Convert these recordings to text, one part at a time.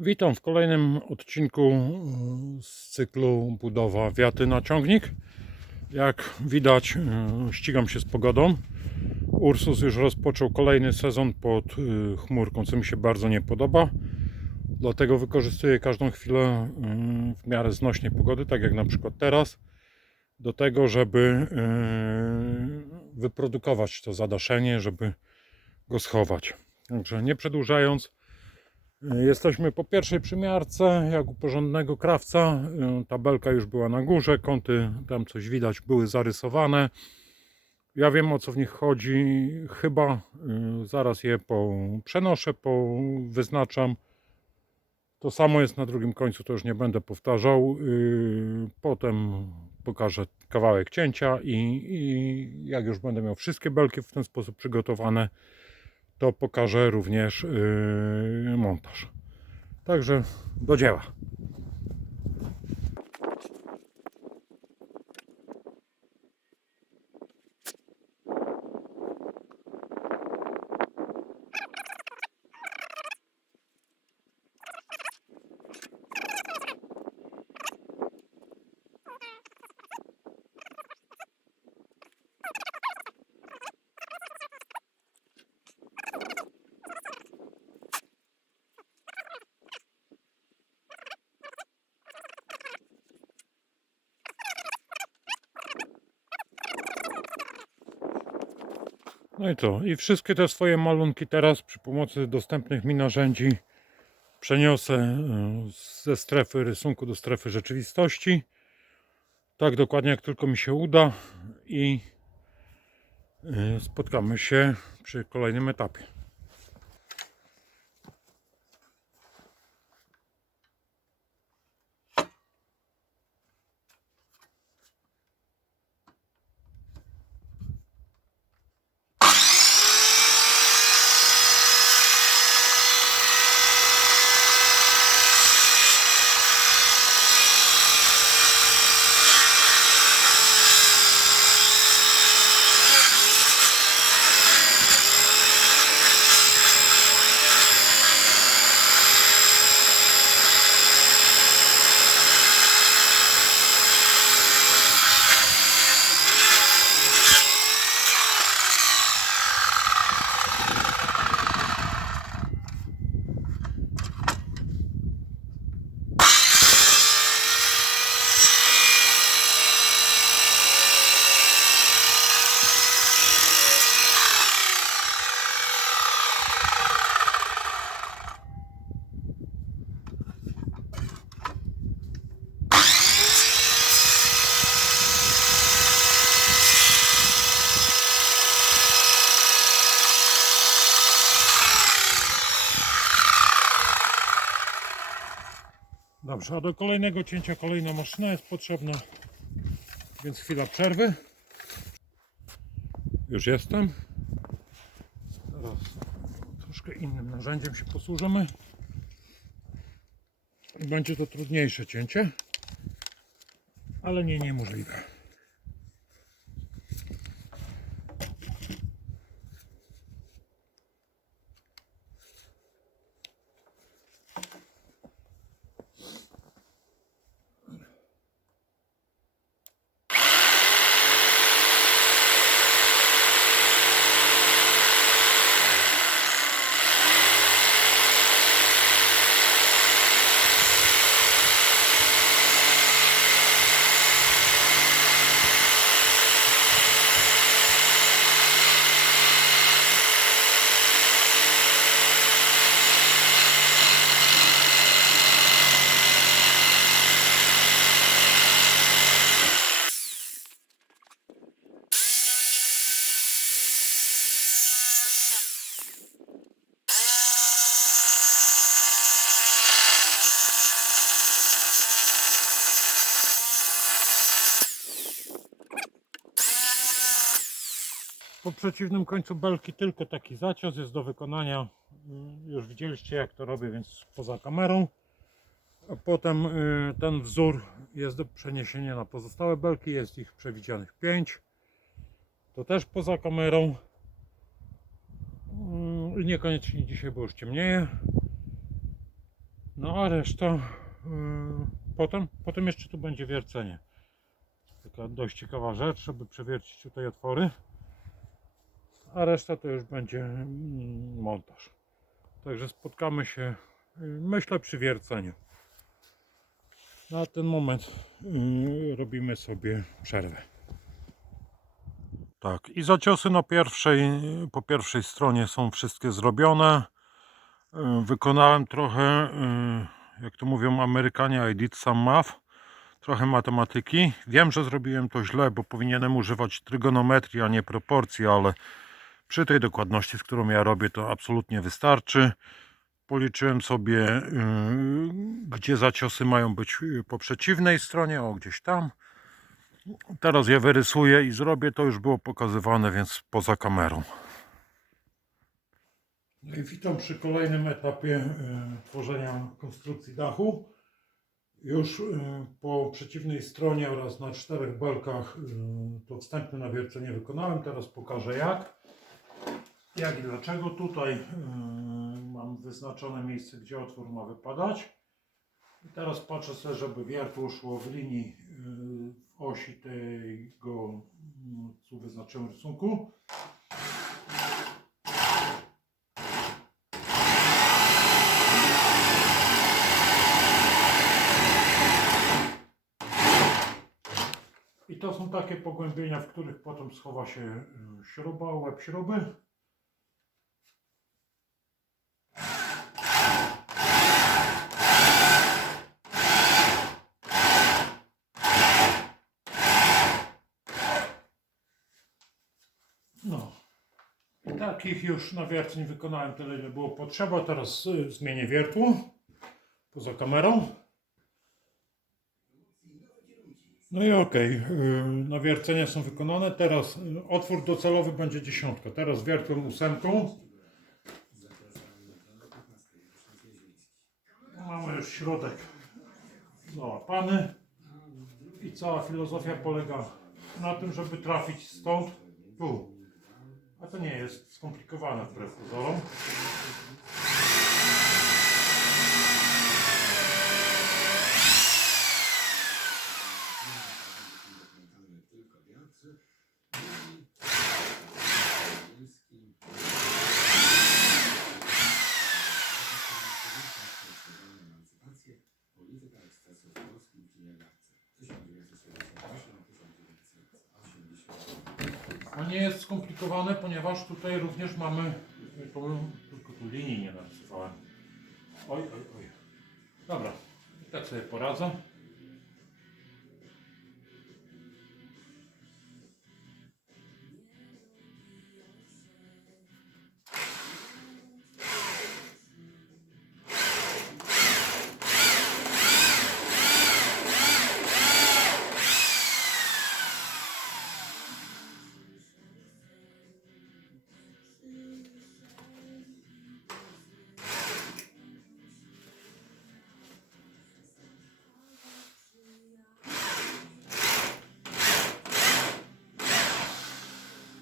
Witam w kolejnym odcinku z cyklu budowa wiaty na ciągnik. Jak widać, ścigam się z pogodą. Ursus już rozpoczął kolejny sezon pod chmurką, co mi się bardzo nie podoba. Dlatego wykorzystuję każdą chwilę w miarę znośnej pogody, tak jak na przykład teraz, do tego, żeby wyprodukować to zadaszenie, żeby go schować. Także nie przedłużając, jesteśmy po pierwszej przymiarce, jak u porządnego krawca. Tabelka już była na górze, kąty tam coś widać były zarysowane. Ja wiem, o co w nich chodzi, chyba zaraz je przenoszę, wyznaczam. To samo jest na drugim końcu, to już nie będę powtarzał. Potem pokażę kawałek cięcia i jak już będę miał wszystkie belki w ten sposób przygotowane, to pokażę również montaż. Także do dzieła. No i co? I wszystkie te swoje malunki teraz przy pomocy dostępnych mi narzędzi przeniosę ze strefy rysunku do strefy rzeczywistości. Tak dokładnie jak tylko mi się uda i spotkamy się przy kolejnym etapie. Dobrze, a do kolejnego cięcia kolejna maszyna jest potrzebna, więc chwila przerwy. Już jestem. Teraz troszkę innym narzędziem się posłużymy. I będzie to trudniejsze cięcie, ale nie niemożliwe. Po przeciwnym końcu belki tylko taki zacios jest do wykonania. Już widzieliście, jak to robię, więc poza kamerą. A potem ten wzór jest do przeniesienia na pozostałe belki, jest ich przewidzianych 5. To też poza kamerą. I niekoniecznie dzisiaj, bo już ciemnieje. No a reszta potem jeszcze tu będzie wiercenie. Taka dość ciekawa rzecz, żeby przewiercić tutaj otwory. A reszta to już będzie montaż. Także spotkamy się, myślę, przy wierceniu. Na ten moment robimy sobie przerwę. Tak, i zaciosy po pierwszej stronie są wszystkie zrobione. Wykonałem trochę, jak to mówią Amerykanie, I did some math. Trochę matematyki. Wiem, że zrobiłem to źle, bo powinienem używać trygonometrii, a nie proporcji, ale przy tej dokładności, z którą ja robię, to absolutnie wystarczy. Policzyłem sobie, gdzie zaciosy mają być po przeciwnej stronie, o gdzieś tam. Teraz je wyrysuję i zrobię. To już było pokazywane, więc poza kamerą. No i witam przy kolejnym etapie tworzenia konstrukcji dachu. Już po przeciwnej stronie oraz na 4 belkach to wstępne nawiercenie wykonałem. Teraz pokażę jak i dlaczego. Tutaj mam wyznaczone miejsce, gdzie otwór ma wypadać. I teraz patrzę sobie, żeby wiertło szło w linii w osi tego, co wyznaczyłem w rysunku. I to są takie pogłębienia, w których potem schowa się śruba, łeb śruby. No. I takich już nawierceń wykonałem tyle, ile było potrzeba. Teraz zmienię wiertło poza kamerą. No i okej, nawiercenia są wykonane. Teraz otwór docelowy będzie 10. Teraz wiertłem 8. Mamy już środek załapany. I cała filozofia polega na tym, żeby trafić stąd tu. A to nie jest skomplikowane wbrew pozorom. A nie jest skomplikowane, ponieważ tutaj również mamy, tylko tu linii nie narysowałem. Oj. Dobra, i tak sobie poradzę.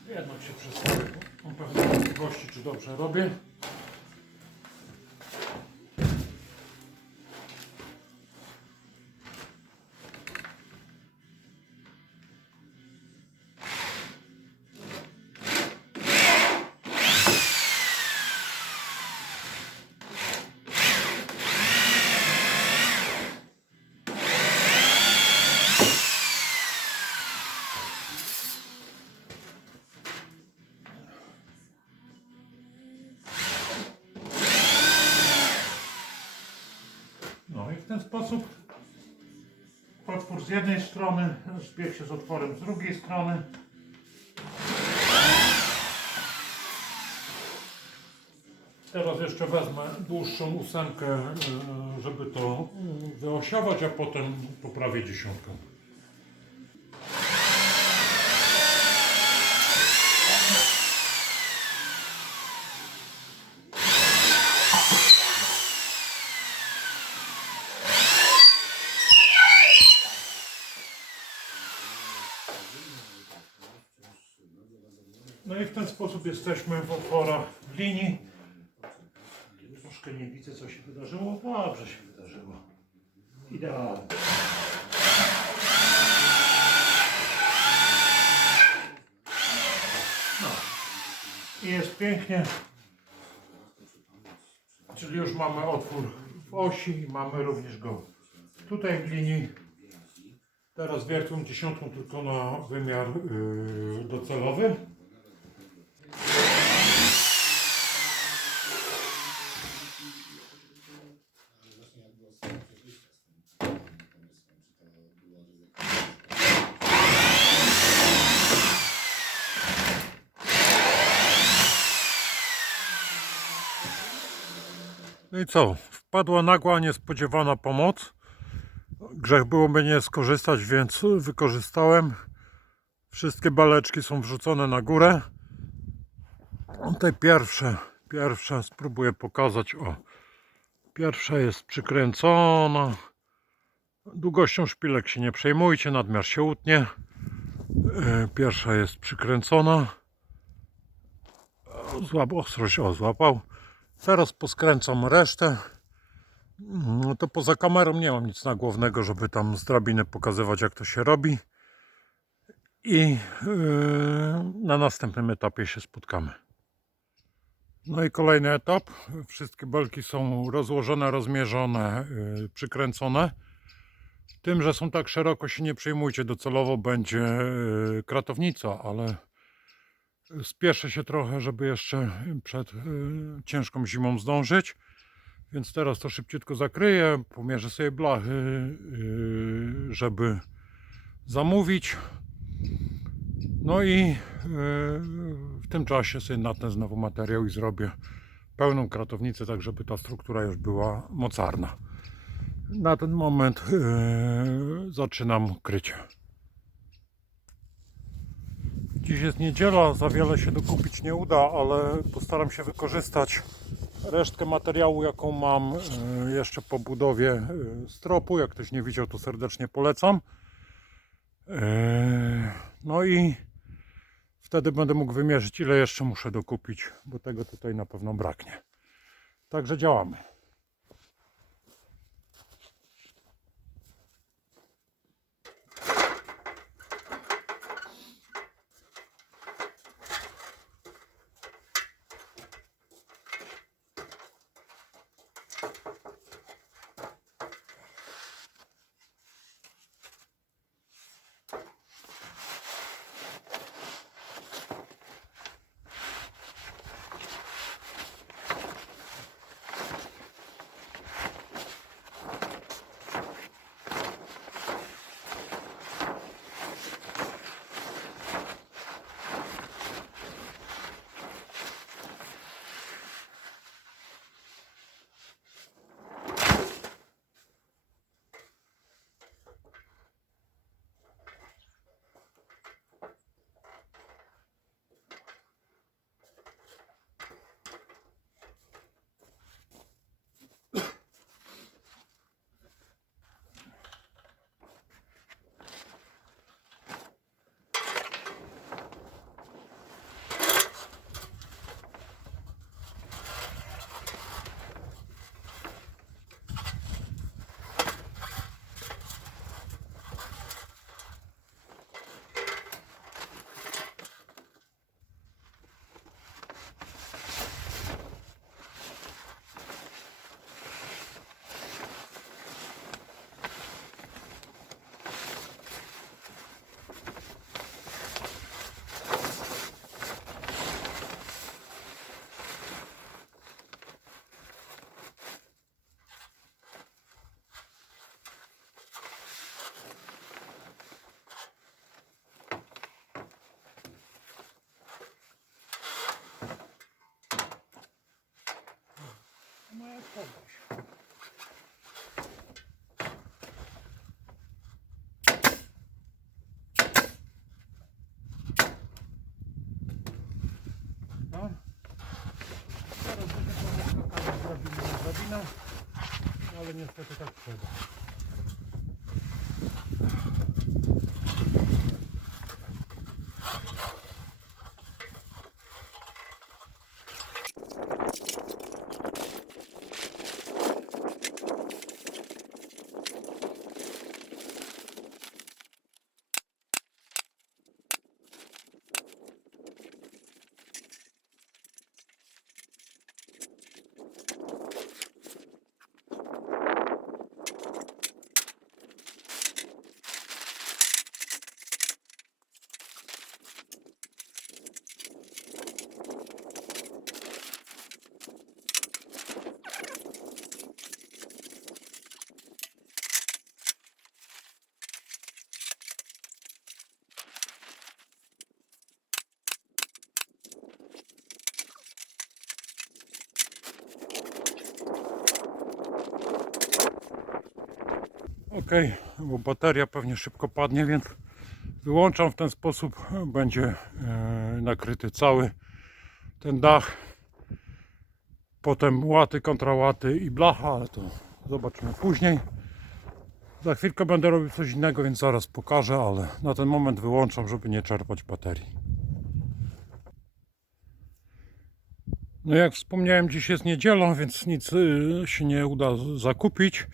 Jednak się przestawię, mam pewne wątpliwości, czy dobrze robię. No i w ten sposób otwór z jednej strony zbiegł się z otworem z drugiej strony. Teraz jeszcze wezmę dłuższą 8, żeby to wyosiować, a potem poprawię 10. No i w ten sposób jesteśmy w otworach w linii. Troszkę nie widzę, co się wydarzyło. Dobrze się wydarzyło. Idealnie. No. I jest pięknie. Czyli już mamy otwór w osi i mamy również go tutaj w linii. Teraz wiertłem 10 tylko na wymiar docelowy. No i co? Wpadła nagła, niespodziewana pomoc. Grzech byłoby nie skorzystać, więc wykorzystałem. Wszystkie baleczki są wrzucone na górę. Te pierwsze spróbuję pokazać. O, pierwsza jest przykręcona. Długością szpilek się nie przejmujcie, nadmiar się utnie. Pierwsza jest przykręcona. Ostrość złapał. Teraz poskręcam resztę. No to poza kamerą nie mam nic nagłownego, żeby tam z drabiny pokazywać, jak to się robi. I na następnym etapie się spotkamy. No i kolejny etap. Wszystkie belki są rozłożone, rozmierzone, przykręcone. Tym, że są tak szeroko, się nie przejmujcie. Docelowo będzie kratownica, ale spieszę się trochę, żeby jeszcze przed ciężką zimą zdążyć. Więc teraz to szybciutko zakryję, pomierzę sobie blachy, żeby zamówić. No i w tym czasie sobie natnę znowu materiał i zrobię pełną kratownicę, tak żeby ta struktura już była mocarna. Na ten moment zaczynam krycie. Dziś jest niedziela, za wiele się dokupić nie uda, ale postaram się wykorzystać resztkę materiału, jaką mam jeszcze po budowie stropu. Jak ktoś nie widział, to serdecznie polecam. No i wtedy będę mógł wymierzyć, ile jeszcze muszę dokupić, bo tego tutaj na pewno braknie. Także działamy. Moja kogoś. No. Teraz będę trochę skakać z drabiny na drabinę, ale niestety tak trzeba. Ok, bo bateria pewnie szybko padnie, więc wyłączam w ten sposób. Będzie nakryty cały ten dach. Potem łaty, kontrałaty i blacha, ale to zobaczymy później. Za chwilkę będę robił coś innego, więc zaraz pokażę, ale na ten moment wyłączam, żeby nie czerpać baterii. No jak wspomniałem, dziś jest niedziela, więc nic się nie uda zakupić.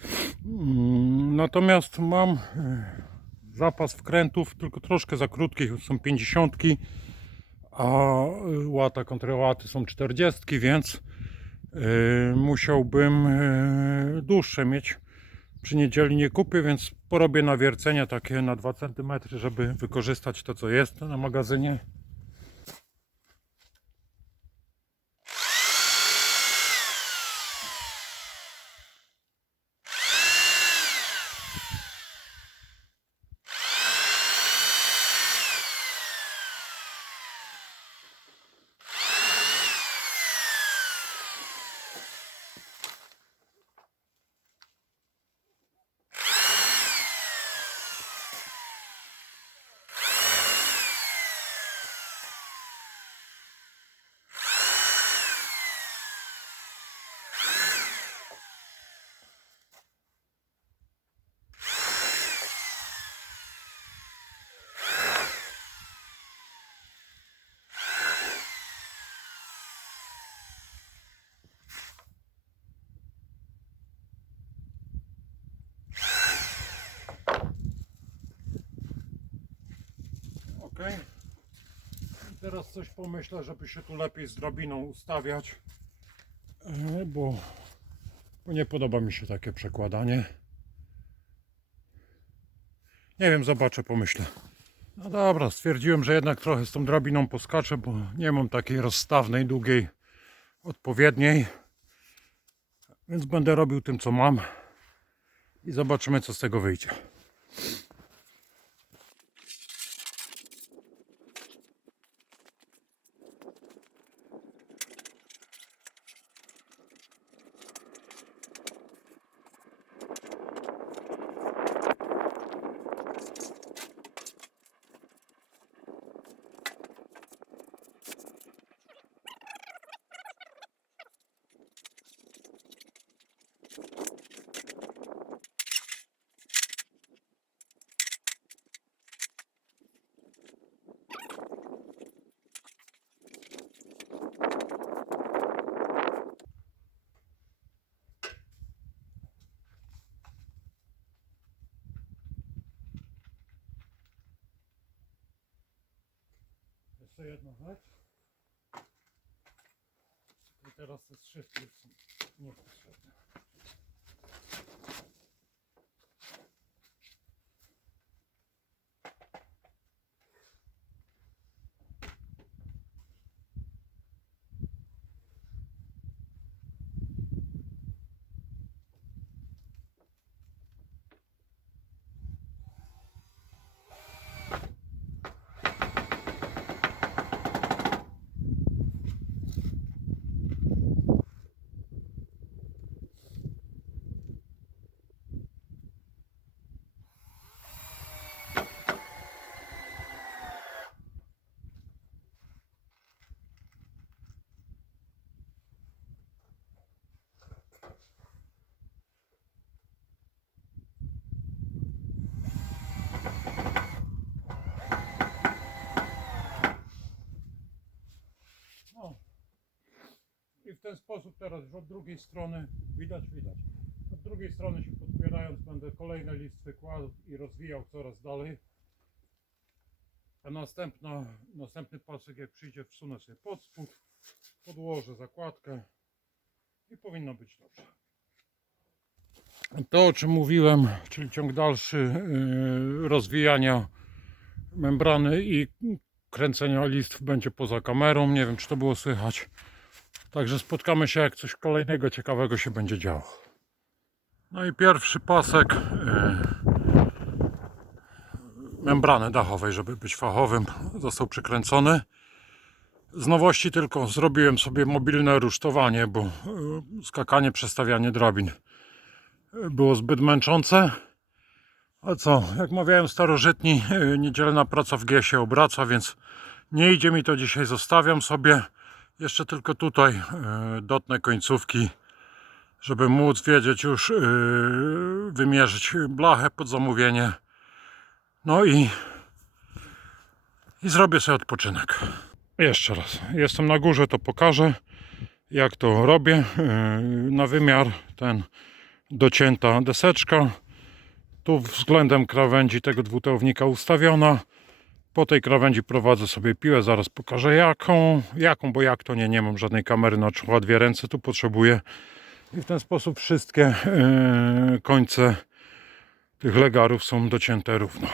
Natomiast mam zapas wkrętów, tylko troszkę za krótkich, są 50, a łata kontrałaty są 40, więc musiałbym dłuższe mieć. Przy niedzieli nie kupię, więc porobię nawiercenia takie na 2 cm, żeby wykorzystać to, co jest na magazynie. Ok. I teraz coś pomyślę, żeby się tu lepiej z drabiną ustawiać, bo nie podoba mi się takie przekładanie. Nie wiem, zobaczę, pomyślę. No dobra, stwierdziłem, że jednak trochę z tą drabiną poskaczę, bo nie mam takiej rozstawnej, długiej, odpowiedniej. Więc będę robił tym, co mam i zobaczymy, co z tego wyjdzie. Jeszcze jedna rzecz. I teraz te szybki są niepotrzebne. I w ten sposób teraz już od drugiej strony widać. Od drugiej strony się podpierając będę kolejne listwy kładł i rozwijał coraz dalej. A następny pasek jak przyjdzie, wsunę sobie pod spód, podłożę zakładkę i powinno być dobrze. To, o czym mówiłem, czyli ciąg dalszy rozwijania membrany i kręcenia listw będzie poza kamerą. Nie wiem, czy to było słychać. Także spotkamy się, jak coś kolejnego ciekawego się będzie działo. No i pierwszy pasek membrany dachowej, żeby być fachowym, został przykręcony. Z nowości tylko zrobiłem sobie mobilne rusztowanie, bo skakanie, przestawianie drabin było zbyt męczące. A co, jak mawiają starożytni, niedzielna praca w G się obraca, więc nie idzie mi to dzisiaj, zostawiam sobie. Jeszcze tylko tutaj dotnę końcówki, żeby móc wiedzieć już, wymierzyć blachę pod zamówienie. No i zrobię sobie odpoczynek. Jeszcze raz, jestem na górze, to pokażę, jak to robię. Na wymiar ten docięta deseczka. Tu względem krawędzi tego dwutałownika ustawiona. Po tej krawędzi prowadzę sobie piłę, zaraz pokażę jaką, bo jak to nie mam żadnej kamery na czoła, dwie ręce tu potrzebuję. I w ten sposób wszystkie końce tych legarów są docięte równo.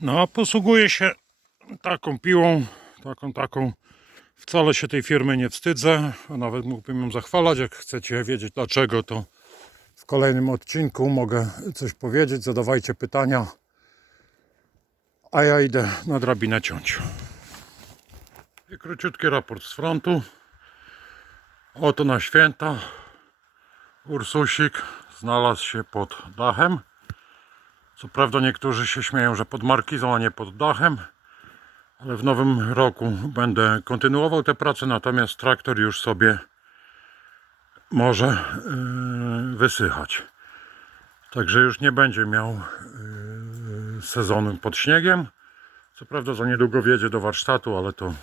No a posługuję się taką piłą, taką. Wcale się tej firmy nie wstydzę, a nawet mógłbym ją zachwalać. Jak chcecie wiedzieć dlaczego, to w kolejnym odcinku mogę coś powiedzieć, zadawajcie pytania, a ja idę na drabinę ciąć. I króciutki raport z frontu. Oto na święta Ursusik znalazł się pod dachem. Co prawda niektórzy się śmieją, że pod markizą, a nie pod dachem, ale w nowym roku będę kontynuował te prace, natomiast traktor już sobie może wysychać. Także już nie będzie miał sezonu pod śniegiem. Co prawda za niedługo wjedzie do warsztatu, ale to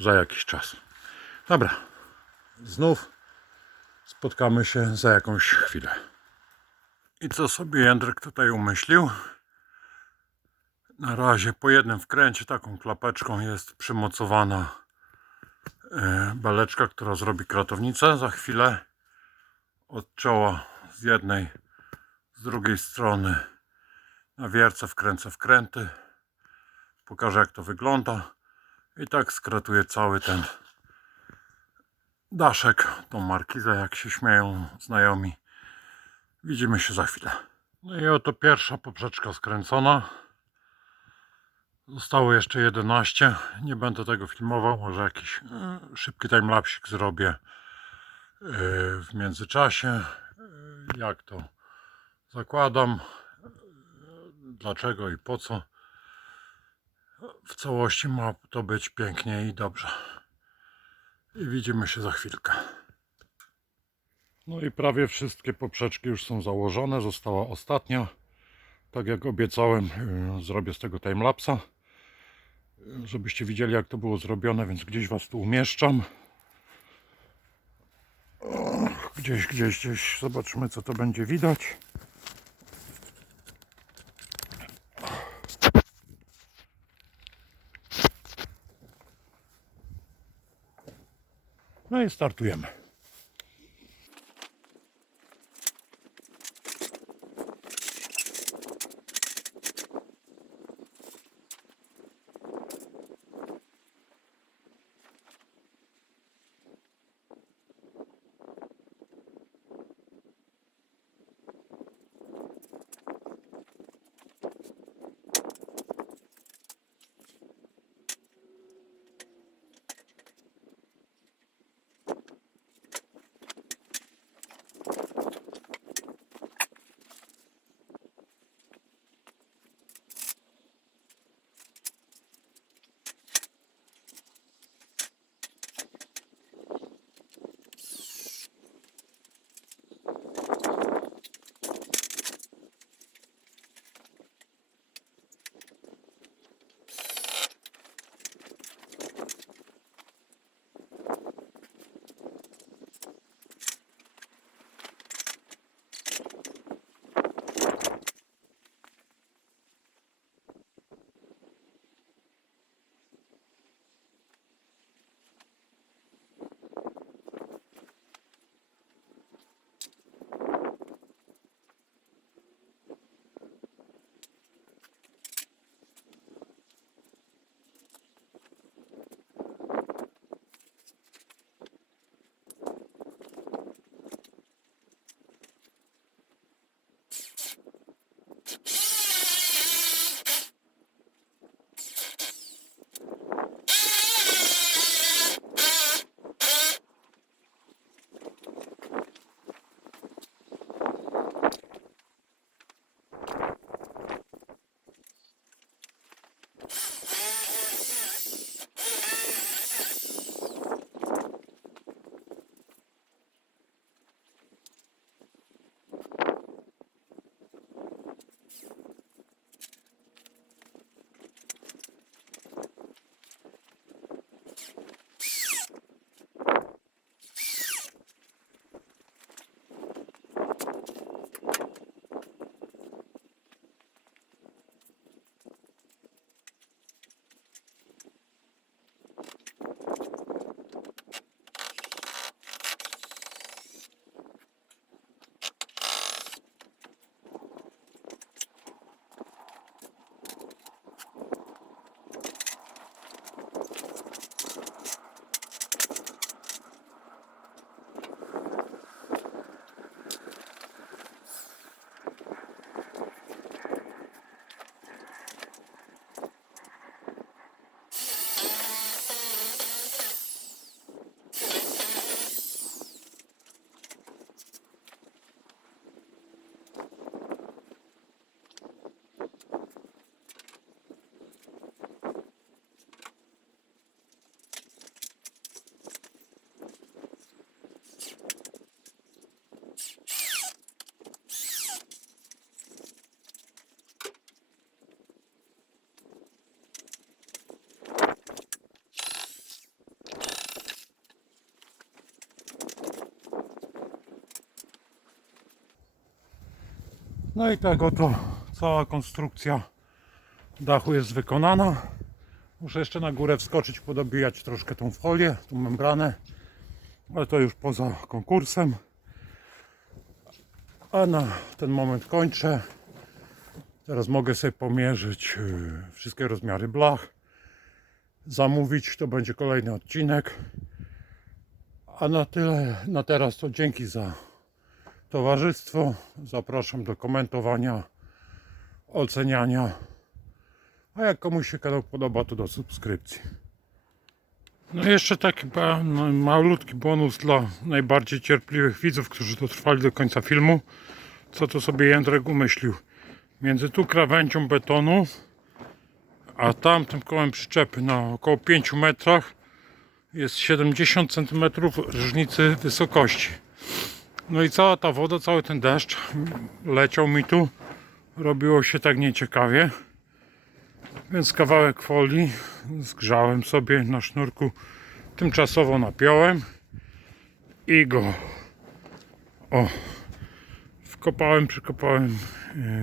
za jakiś czas. Dobra, znów spotkamy się za jakąś chwilę. I co sobie Jędrek tutaj umyślił? Na razie po jednym wkręcie taką klapeczką jest przymocowana beleczka, która zrobi kratownicę. Za chwilę od czoła z jednej, z drugiej strony na wierce wkręcę wkręty. Pokażę jak to wygląda. I tak skratuję cały ten daszek, tą markizę, jak się śmieją znajomi. Widzimy się za chwilę. No i oto pierwsza poprzeczka skręcona. Zostało jeszcze 11. Nie będę tego filmował, może jakiś szybki timelapsik zrobię w międzyczasie. Jak to zakładam, dlaczego i po co. W całości ma to być pięknie i dobrze. I widzimy się za chwilkę. No i prawie wszystkie poprzeczki już są założone. Została ostatnia. Tak jak obiecałem, zrobię z tego timelapsa, żebyście widzieli jak to było zrobione, więc gdzieś was tu umieszczam. Gdzieś. Zobaczymy co to będzie widać. No i startujemy. No i tego to cała konstrukcja dachu jest wykonana. Muszę jeszcze na górę wskoczyć, podobijać troszkę tą folię, tą membranę, ale to już poza konkursem. A na ten moment kończę. Teraz mogę sobie pomierzyć wszystkie rozmiary blach, zamówić, to będzie kolejny odcinek. A na tyle na teraz to dzięki za towarzystwo. Zapraszam do komentowania, oceniania. A jak komuś się kanał podoba, to do subskrypcji. No i jeszcze taki malutki bonus dla najbardziej cierpliwych widzów, którzy dotrwali do końca filmu. Co to sobie Jędrek umyślił? Między tu krawędzią betonu a tamtym kołem przyczepy na około 5 metrach jest 70 cm różnicy wysokości. No i cała ta woda, cały ten deszcz leciał mi tu, robiło się tak nieciekawie, więc kawałek folii zgrzałem sobie na sznurku, tymczasowo napiąłem i go wkopałem, przykopałem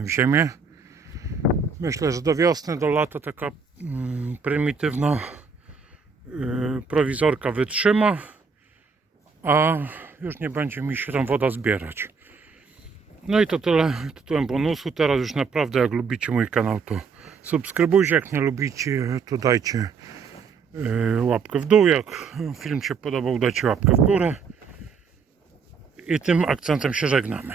w ziemię. Myślę, że do wiosny, do lata taka prymitywna prowizorka wytrzyma, a już nie będzie mi się tam woda zbierać. No i to tyle tytułem bonusu. Teraz już naprawdę, jak lubicie mój kanał, to subskrybujcie, jak nie lubicie, to dajcie łapkę w dół, jak film się podobał, dajcie łapkę w górę i tym akcentem się żegnamy.